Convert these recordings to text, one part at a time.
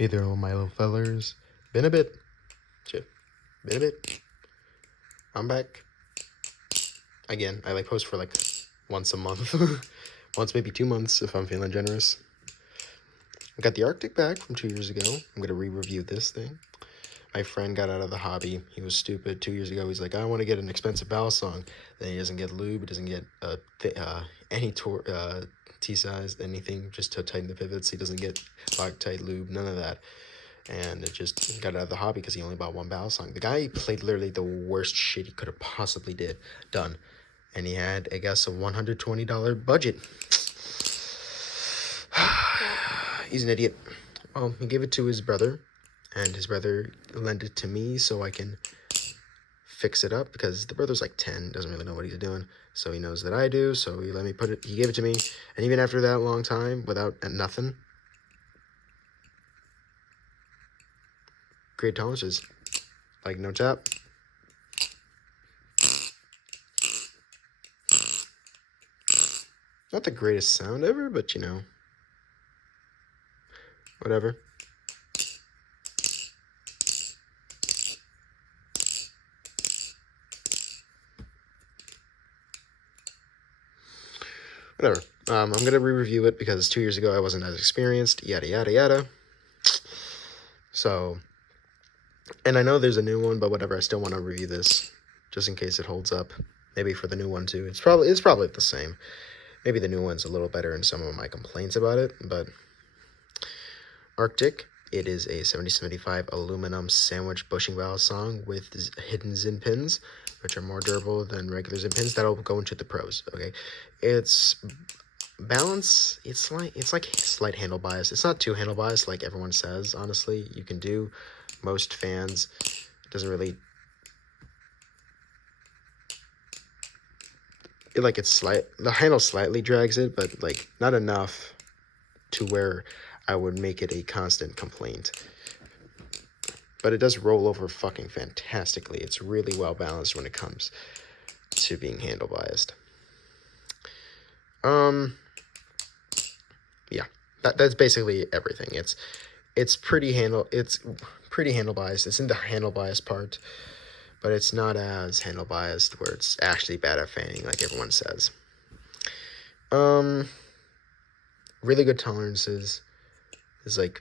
Hey there, all my little fellers. Been a bit. Shit. Been a bit. I'm back. Again, I post for once a month. Once, maybe 2 months if I'm feeling generous. I got the Arctic back from 2 years ago. I'm gonna re-review this thing. My friend got out of the hobby. He was stupid. 2 years ago, he's like, I want to get an expensive bowel song. Then he doesn't get lube. He doesn't get any T-size, anything just to tighten the pivots. He doesn't get Loctite lube, none of that. And it just got out of the hobby because he only bought one bowel song. The guy played literally the worst shit he could have possibly done. And he had, I guess, a $120 budget. He's an idiot. Well, he gave it to his brother. And his brother lent it to me so I can fix it up. Because the brother's like 10, doesn't really know what he's doing. So he knows that I do. So he let me put it, he gave it to me. And even after that long time, without nothing, great tolerances, like no tap. Not the greatest sound ever, but you know, whatever. Whatever. I'm gonna re-review it because 2 years ago I wasn't as experienced. Yada yada yada. So. And I know there's a new one, but whatever, I still want to review this, just in case it holds up. Maybe for the new one, too. It's probably the same. Maybe the new one's a little better in some of my complaints about it, but... Arctic, it is a 7075 aluminum sandwich bushing valve song with hidden Zin pins, which are more durable than regular Zin pins. That'll go into the pros, okay? It's... balance, it's like slight handle bias. It's not too handle bias like everyone says, honestly. You can do... most fans, doesn't really, the handle slightly drags it, but not enough to where I would make it a constant complaint. But it does roll over fucking fantastically. It's really well balanced when it comes to being handle biased. Yeah, that's basically everything. It's pretty handle biased. It's in the handle bias part, but it's not as handle biased where it's actually bad at fanning like everyone says. Really good tolerances is I'm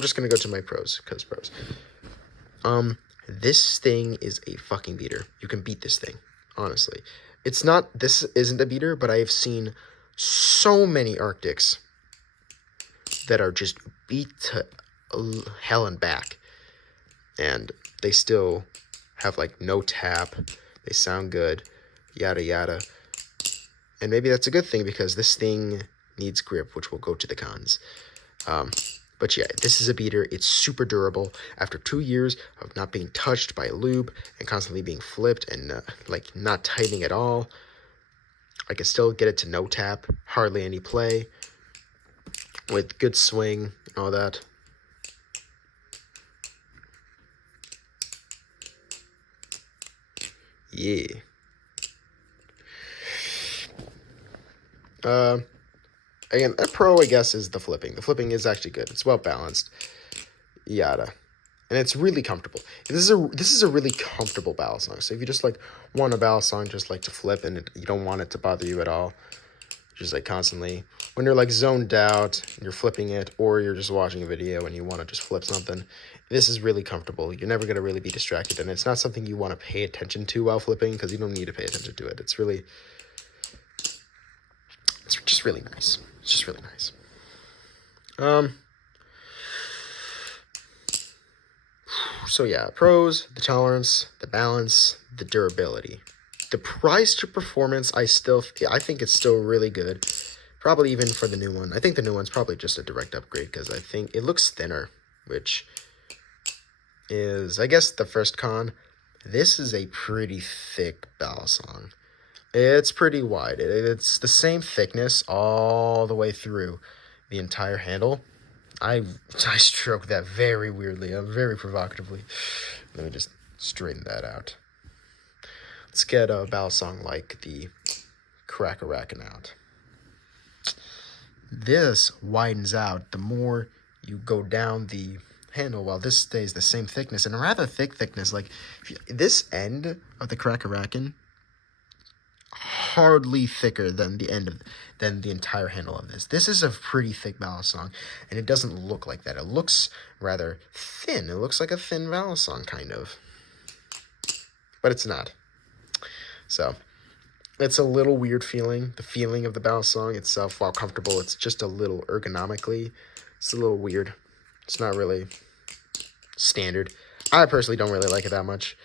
just gonna go to my pros because pros. This thing is a fucking beater. You can beat this thing, honestly. This isn't a beater, but I have seen so many Arctics that are just beat to hell and back, and they still have no tap. They sound good, yada yada. And maybe that's a good thing because this thing needs grip, which will go to the cons. But yeah, this is a beater. It's super durable. After 2 years of not being touched by lube and constantly being flipped and not tightening at all, I can still get it to no tap, hardly any play, with good swing and all that. Yeah. Again, a pro, I guess, is the flipping. The flipping is actually good. It's well balanced. Yada. And it's really comfortable. This is a really comfortable bowel song. So if you just want a bowel song just to flip and you don't want it to bother you at all, just constantly when you're zoned out and you're flipping it, or you're just watching a video and you want to just flip something, this is really comfortable. You're never going to really be distracted, and it's not something you want to pay attention to while flipping because you don't need to pay attention to it. It's just really nice. It's just really nice. So yeah, pros, the tolerance, the balance, the durability. The price to performance, I think it's still really good. Probably even for the new one. I think the new one's probably just a direct upgrade because I think it looks thinner, which is, I guess, the first con. This is a pretty thick bowel song. It's pretty wide. It's the same thickness all the way through the entire handle. I stroked that very weirdly, very provocatively. Let me just straighten that out. Let's get a bowel song like the Crack-A-Rackin' out. This widens out the more you go down the handle while this stays the same thickness, and a rather thick thickness. Like, this end of the Crackerakin, hardly thicker than the entire handle of this. This is a pretty thick balisong, and it doesn't look like that. It looks rather thin. It looks like a thin balisong, kind of. But it's not. So, it's a little weird feeling. The feeling of the balisong itself, while comfortable, it's just a little ergonomically, it's a little weird. It's not really standard. I personally don't really like it that much.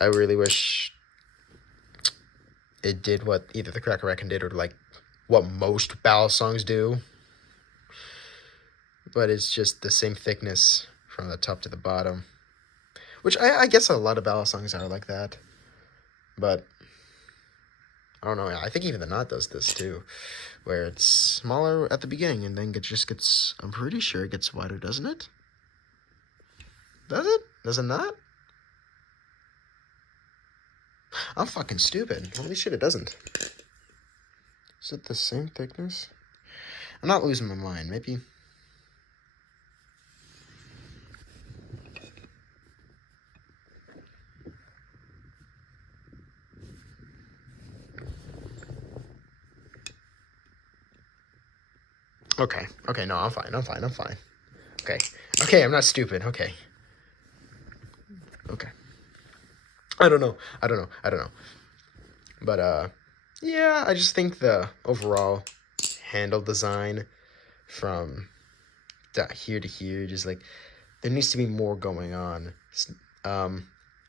I really wish it did what either the Crackerakin did or like what most balisongs do. But it's just the same thickness from the top to the bottom. Which I guess a lot of balisongs are like that. But I don't know. I think even the Knot does this too, where it's smaller at the beginning and then it just gets, I'm pretty sure it gets wider, doesn't it? Does it? Does it not? I'm fucking stupid. Holy shit, it doesn't. Is it the same thickness? I'm not losing my mind. Maybe. Okay. Okay, no, I'm fine. Okay, I'm not stupid. Okay. I don't know. But, yeah, I just think the overall handle design from here to here, just like, there needs to be more going on.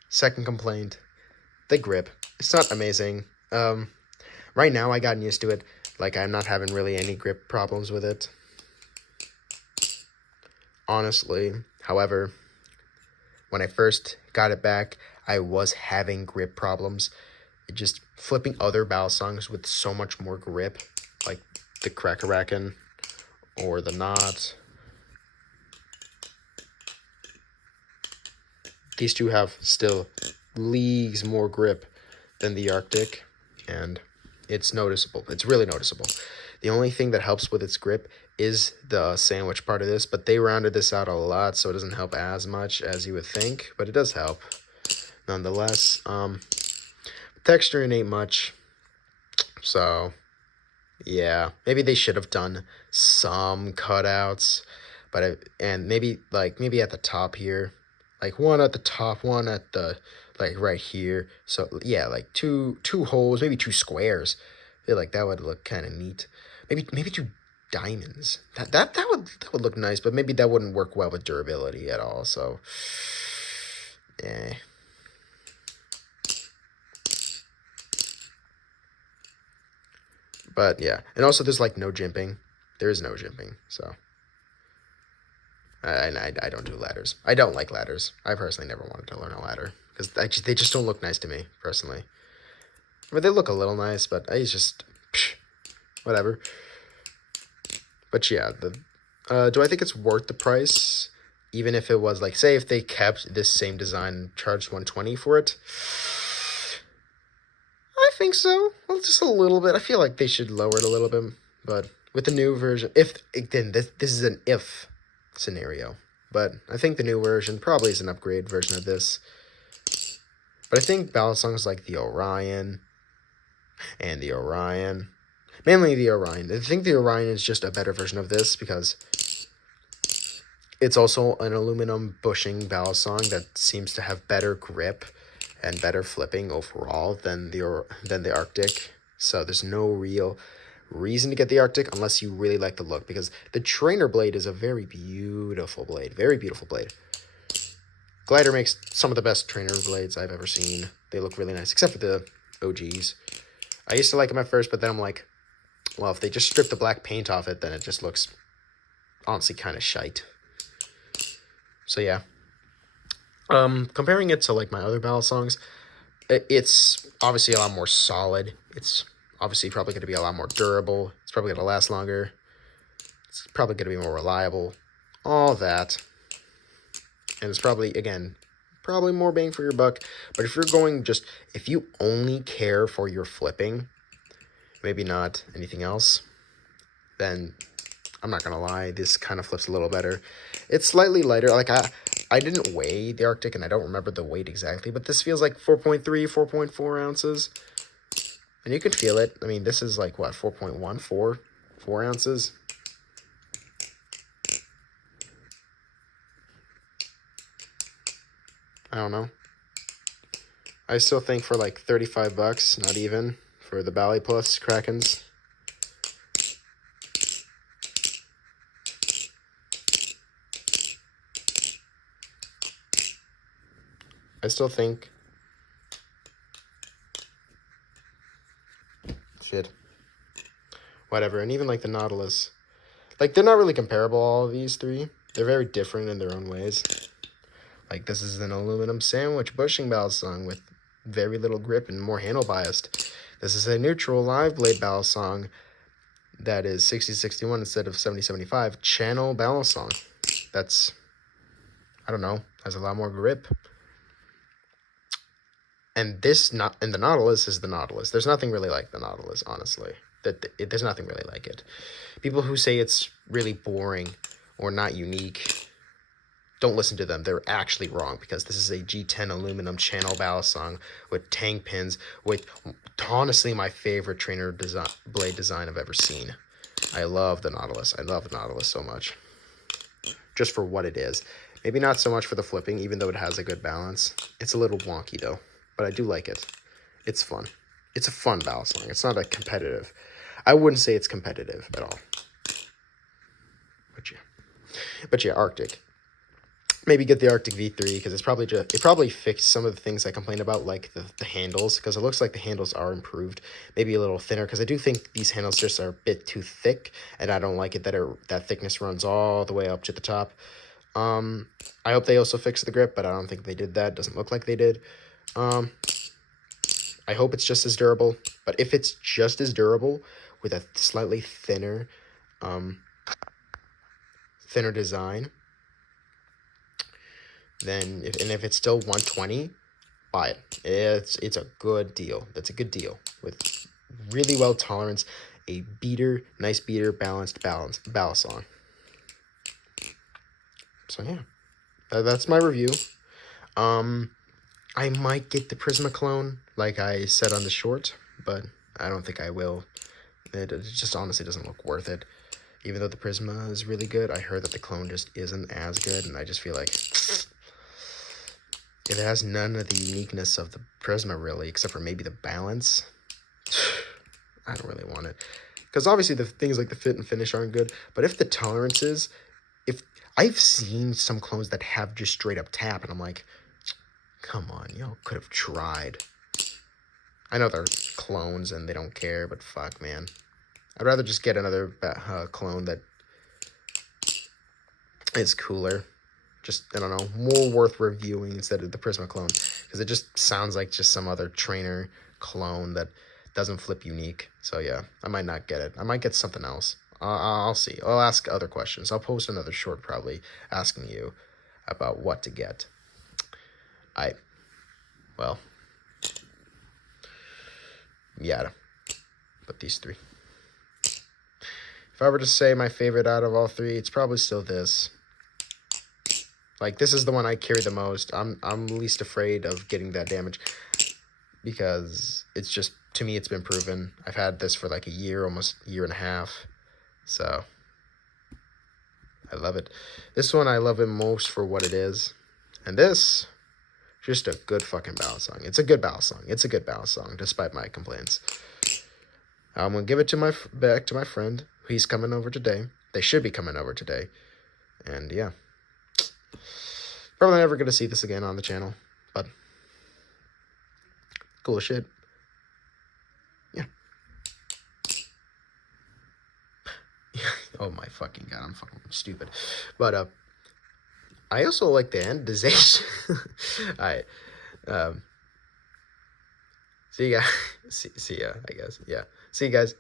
Second complaint, the grip. It's not amazing. Right now, I gotten used to it. Like, I'm not having really any grip problems with it. Honestly, however, when I first got it back, I was having grip problems. Just flipping other balisongs with so much more grip, like the Crackerakin or the Knot. These two have still leagues more grip than the Arctic, and it's noticeable. It's really noticeable. The only thing that helps with its grip is the sandwich part of this, but they rounded this out a lot, so it doesn't help as much as you would think, but it does help nonetheless. Texturing ain't much, so yeah, maybe they should have done some cutouts, and maybe at the top here, like one at the top, one at the, like, right here. So yeah, like two holes, maybe two squares. I feel like that would look kind of neat. Maybe two diamonds. That would look nice, but maybe that wouldn't work well with durability at all. So, But yeah, and also there's like no jimping. There is no jimping, so. I don't do ladders. I don't like ladders. I personally never wanted to learn a ladder because they just don't look nice to me personally. I mean, they look a little nice, but it's just whatever. But yeah, do I think it's worth the price? Even if it was like, say, if they kept this same design and charged $120 for it, I think so. Well, just a little bit. I feel like they should lower it a little bit, but with the new version, this is an if scenario, but I think the new version probably is an upgrade version of this. But I think balisongs like the Orion and the Orion, mainly the Orion. I think the Orion is just a better version of this because it's also an aluminum bushing balisong that seems to have better grip and better flipping overall than the Arctic. So there's no real reason to get the Arctic unless you really like the look, because the Trainer blade is a very beautiful blade. Glider makes some of the best Trainer blades I've ever seen. They look really nice, except for the OGs. I used to like them at first, but then I'm like, well, if they just strip the black paint off it, then it just looks honestly kind of shite. So yeah. Comparing it to like my other balisongs, it's obviously a lot more solid. It's obviously probably going to be a lot more durable. It's probably going to last longer. It's probably going to be more reliable. All that. And it's probably, again, probably more bang for your buck. But if you only care for your flipping, maybe not anything else, then I'm not gonna lie, this kind of flips a little better. It's slightly lighter. Like I didn't weigh the Arctic, and I don't remember the weight exactly, but this feels like 4.3, 4.4 ounces. And you can feel it. I mean, this is like, what, 4.1, 4 ounces? I don't know. I still think for like 35 bucks, not even, for the Bally Plus Krakens. I still think... Shit. Whatever. And even like the Nautilus. Like, they're not really comparable, all of these three. They're very different in their own ways. Like, this is an aluminum sandwich bushing balisong with very little grip and more handle biased. This is a neutral live blade balisong that is 60-61 instead of 70-75 channel balisong. That's, I don't know, has a lot more grip. And and the Nautilus is the Nautilus. There's nothing really like the Nautilus, honestly. There's nothing really like it. People who say it's really boring or not unique, don't listen to them. They're actually wrong, because this is a G10 aluminum channel balisong with tang pins, with honestly my favorite trainer blade design I've ever seen. I love the Nautilus. I love the Nautilus so much. Just for what it is. Maybe not so much for the flipping, even though it has a good balance. It's a little wonky though, but I do like it. It's fun. It's a fun balisong. It's not a competitive. I wouldn't say it's competitive at all. But yeah, Arctic. Maybe get the Arctic V3, because it probably fixed some of the things I complained about, like the handles, because it looks like the handles are improved. Maybe a little thinner, because I do think these handles just are a bit too thick, and I don't like it that thickness runs all the way up to the top. I hope they also fix the grip, but I don't think they did that. Doesn't look like they did. I hope it's just as durable, but if it's just as durable with a slightly thinner design, then if it's still 120, buy it. It's a good deal. That's a good deal with really well tolerance, a nice beater, balanced balisong. So yeah, that's my review. I might get the Prisma clone, like I said on the short, but I don't think I will. It just honestly doesn't look worth it. Even though the Prisma is really good, I heard that the clone just isn't as good, and I just feel like it has none of the uniqueness of the Prisma, really, except for maybe the balance. I don't really want it. Because obviously the things like the fit and finish aren't good, but if the tolerances, if I've seen some clones that have just straight up tap, and I'm like, come on, y'all could have tried. I know they're clones and they don't care, but fuck, man. I'd rather just get another clone that is cooler. Just, I don't know, more worth reviewing instead of the Prisma clone. Because it just sounds like just some other trainer clone that doesn't flip unique. So yeah, I might not get it. I might get something else. I'll see. I'll ask other questions. I'll post another short probably asking you about what to get. Well, yeah, but these three. If I were to say my favorite out of all three, it's probably still this. Like, this is the one I carry the most. I'm least afraid of getting that damage, because it's just, to me, it's been proven. I've had this for like a year, almost a year and a half. So I love it. This one, I love it most for what it is. And this, just a good fucking balisong. It's a good balisong. It's a good balisong, despite my complaints. I'm going to give it to back to my friend. He's coming over today. They should be coming over today. And yeah. Probably never going to see this again on the channel. But cool as shit. Yeah. Oh my fucking god, I'm fucking stupid. But I also like the anodization. Alright. See ya. See ya, I guess. Yeah. See you guys.